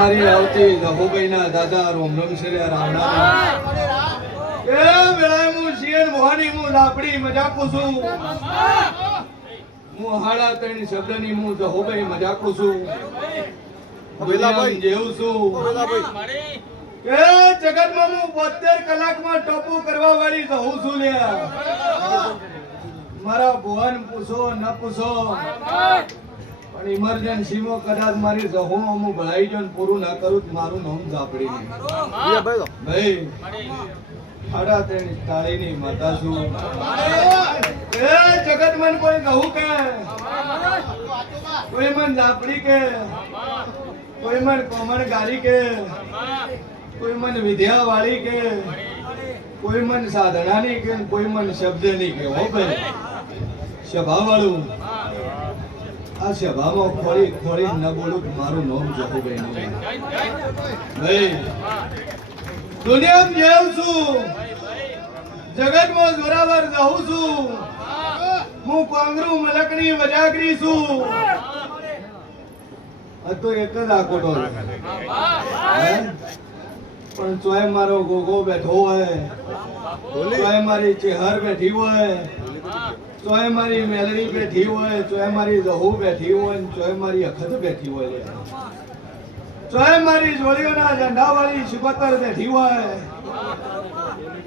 મારી આવતી દાદા રાવણા એ વેળાએ હું શિયન મોહાની હું લાપડી મજાકું છું. હું હાડા ત્રણ શબ્દની હું જહુભાઈ મજાકું છું. વેલાભાઈ. જેવું છું. એ જગતમાં હું બોતેર કલાકમાં ટોપુ કરવા વાળી જહું છું લ્યા મારા ભુવન પૂછો ન પૂછો. પણ ઇમરજન્સીમાં કદાચ મારી જહું હું ભળાઈ જાઉં પૂરું ના કરું મારું નામ ઝાપડી ભાઈ. સાડા ત્રણ તાળીની માતા છું. એ જગત મન કોઈ કહું કે? કોઈ મન ઝાપડી કે? કોઈ મન કોમણ ગારી કે? કોઈ મન વિદ્યા વાળી કે? કોઈ મન સાધનાની કે? કોઈ મન શબ્દની કે? હો ભાઈ સભા વાળું આ સભામાં ખોળી ખોરી ન બોલું મારું નામ જહુભાઈ ભાઈ ભાઈ દુનિયામાં જેવ છું. જગતમાં જોરાવર રહું છું. હું કોંગરું મલકની વજાગરી છું. તો એક જ આકોટો? પણ ચોય મારો ગોગો બેઠો હોય. ચોય મારી ચેહર બેઠી હોય. ચોય મારી મેલડી બેઠી હોય ચોય મારી જહુ બેઠી હોય ને ચોય મારી અખત બેઠી હોય લે. ચોય મારી જોડીઓના ઝંડા વાળી શિકોતર બેઠી હોય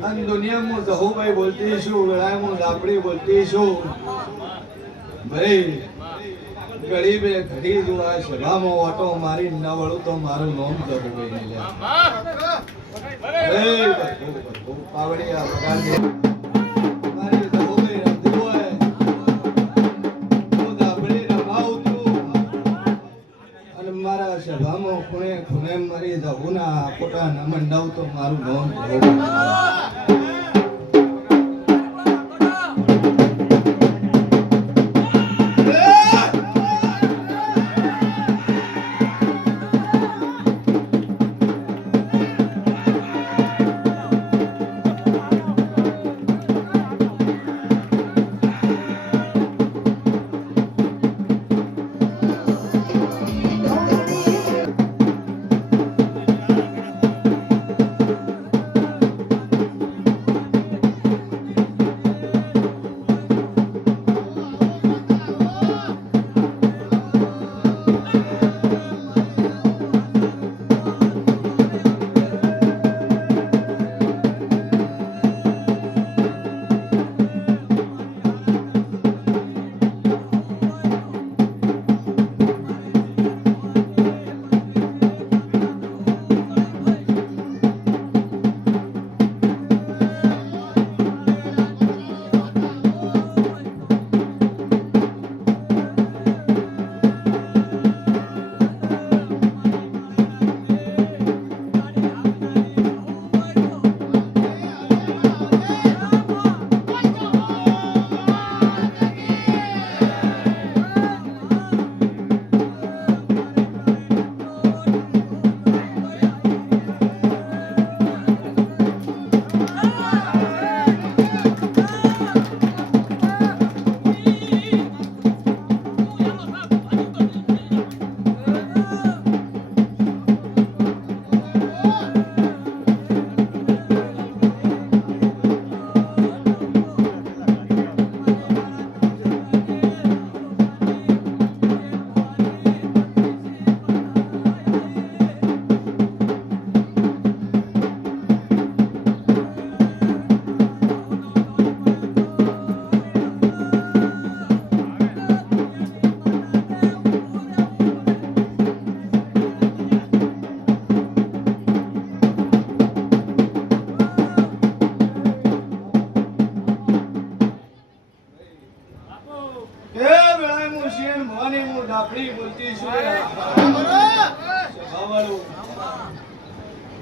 અને દુનિયામાં જહુભાઈ બોલતી છું વેળામાં લાપડી બોલતી છું ભાઈ ગરીબે ઘડી જો આ સભામાં ઓટો મારી ન વળું તો મારું નોમ લે ભાઈ બધું પાવડિયા વગાડજે.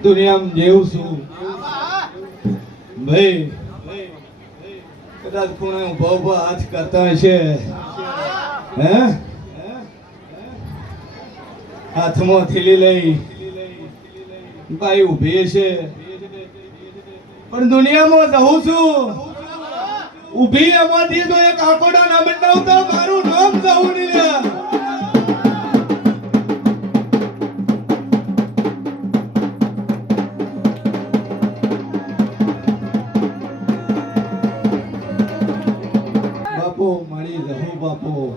દુનિયામાં જેવું છું. ભાઈ, કદાચ કોણે ઊભા ઊભા હાથ કરતા હશે હે? હાથમાં થેલી લઈ ભાઈ ઊભી છે પણ દુનિયામાં જવું છું. ઊભી એમાંથી તો એક આકોડા ના બનાવતા મારું આપો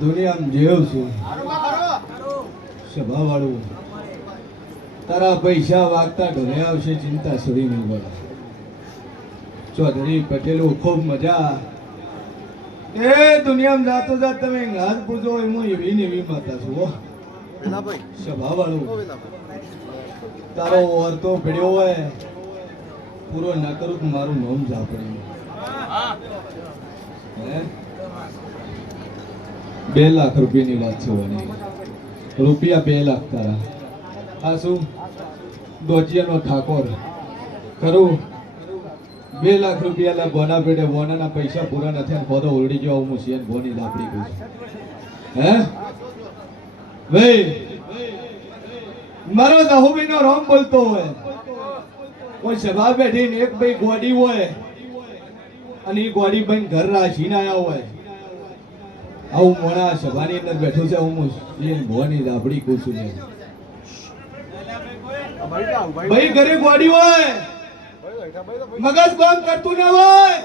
દુનિયામાં જેવ છું. સભા વાળું તારા પૈસા વાગતા ઘરે આવશે, ચિંતા સુધી નહીં બોલા. ચૌધરી પટેલું ખૂબ મજા. એ દુનિયામાં જાતો જાત તમે ઘાસ પૂરજો એમાં એવી ને એવી માતા છું સભા વાળું તારો વાર્તો તો ભેડ્યો હોય. પૂરો ના કરું મારું નોમ સાંભળ્યું બે લાખ રૂપિયાની વાત છે રૂપિયા બે લાખ તારા. આ શું? દોચિયાનો ઠાકોર. ખરું? બે લાખ રૂપિયા બોના પેટે. બોનાના પૈસા પૂરા નથી અને બધો ઓરડી ગયો હું સિયન બોની લાપડી ગયું હે? ભાઈ મારો દહુબી નો રોમ બોલતો હોય. કોઈ સભા બેઠીને એક ભાઈ ગોડી હોય. અને એ ભાઈ ઘર રાખીને આવ્યા હોય. આવું મોણા સભાની અંદર બેઠું છે હું સિયન બોની લાપડી કહું છું ભાઈ, ઘરે ગોડી હોય. મગજ બંધ કરતું ના હોય.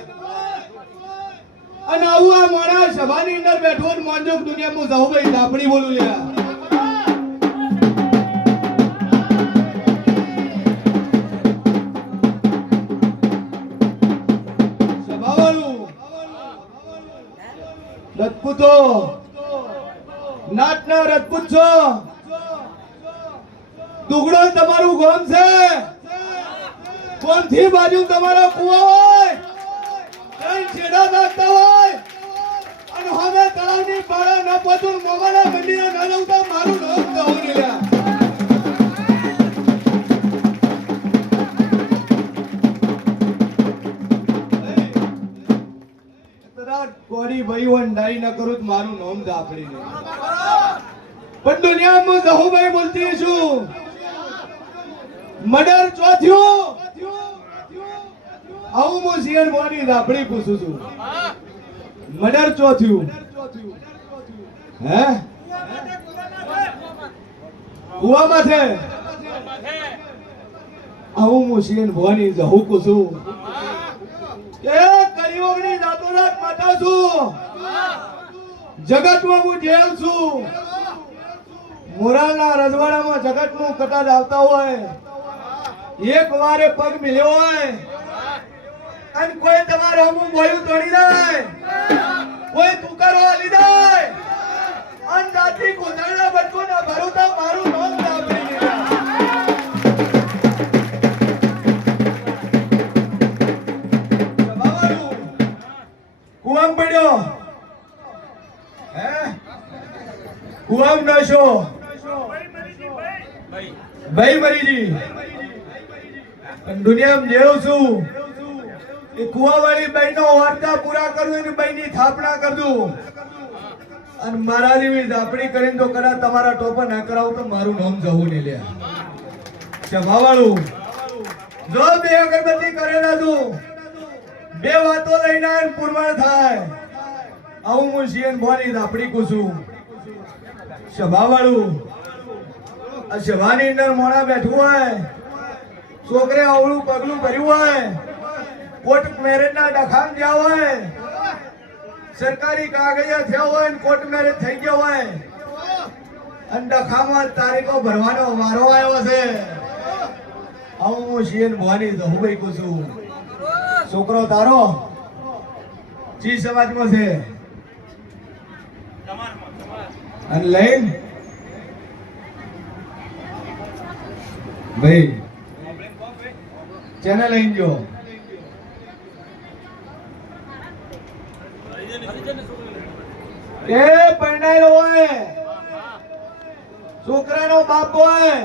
અને આવું આ મોણા સભાની અંદર બેઠો મોંજોક દુનિયામાં જાઉં ભાઈ લાપડી બોલું લ્યા. રજપૂતો નાટના રજપૂત છો દુગડો તમારું ગોમ છે. કોણથી બાજુ તમારો કુવો હોય. ત્રણ છેડા નાખતા હોય. અને હવે તળાવની પાળા ન પહોંચું મોબાઈલ મંદિરે ન લઉં પૂછું છું. મર્ડર ચોથ્યું હે? કુવામાં છે. આવું હું સિયન મોની જહુ પૂછું. કલિયુગની રાતોરાત માતા છું. જગતમાં હું જેલ છું. મોરાલના રજવાડામાં જગતનું કટાદ આવતા હોય. એક વારે પગ મિલ્યો હોય. અને કોઈ તમારે અમુક બોયું તોડી દે. કોઈ તુકારો આલી દે. અને જાતિ કોથળના બટકું ના ભરું તો મારું કુવામ નશો. ભાઈ મરીજી. દુનિયામાં જેવું છું એ કુવાવાળી બાઈનો વાર્તા પૂરા કરું એની બાઈની થાપણા કર. અને મારા જેવી ઝાપડી કરીને તો કદાચ તમારા ટોપા ના કરાવું તો મારું નામ જવું નહીં લે. ચમાવાળું જો બે અગરબત્તી કરેલા છું બે વાતો લઈને પૂરવાર થાય. આવું હું શિયન બોલી ઝાપડી સભાની અંદર મોડા બેઠું હોય, છોકરે અવળું પગલું ભર્યું હોય કોર્ટ મેરેજ ના ડખામ ગયા હોય, સરકારી કાગળિયા થયા હોય કોર્ટ મેરેજ થઈ ગયા હોય ડખામાં તારીખો ભરવાનો વારો આવ્યો છે. હું શિયન ભવાની જહુભાઈ કહું છું છોકરો તારો? ચી સમાજમાં છે. અને લઈને ભાઈ ચેને લઈને જો એ પરણાયેલો હોય. છોકરાનો બાપ હોય.